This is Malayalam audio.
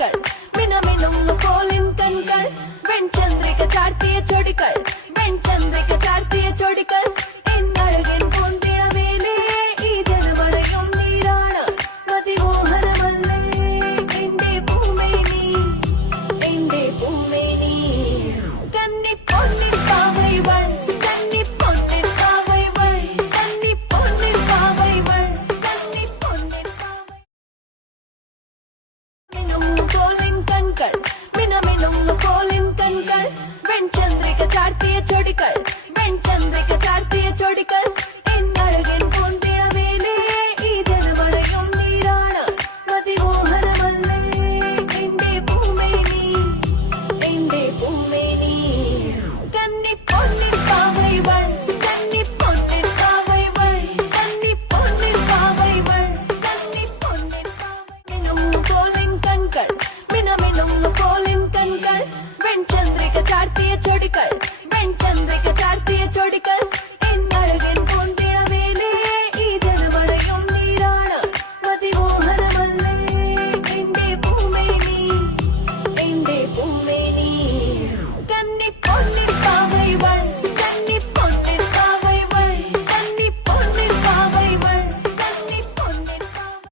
കൺകൾ മിനമിനുന്നു പോലിൻ കൺകൾ വെൺചന്ദ്രിക ചാർത്തിയ ചൊടികൾ വെൺചന്ദ്രിക ചാർത്തിയ ചൊടികൾ എന്നഴകിൻ പൊൻതിളവേലേ ഈ ജനമടയും നീരാണ് മതിമോഹനമല്ലേ എന്റെ പൂമേനി എന്റെ പൂമേനി കന്നി പൊന്നിൻ പാവൈവൾ കന്നി പൊന്നിൻ പാവൈവൾ കന്നി പൊന്നിൻ പാവൈവൾ കന്നി പൊന്നിൻ പാവൈ മിനുന്നു പോലിൻ കൺകൾ മിനമിനുന്നു പോലിൻ കൺകൾ വെൺചന്ദ്രിക ചാർത്തിയ ചൊടികൾ വെൺചന്ദ്രിക ചാർത്തിയ ചൊടികൾ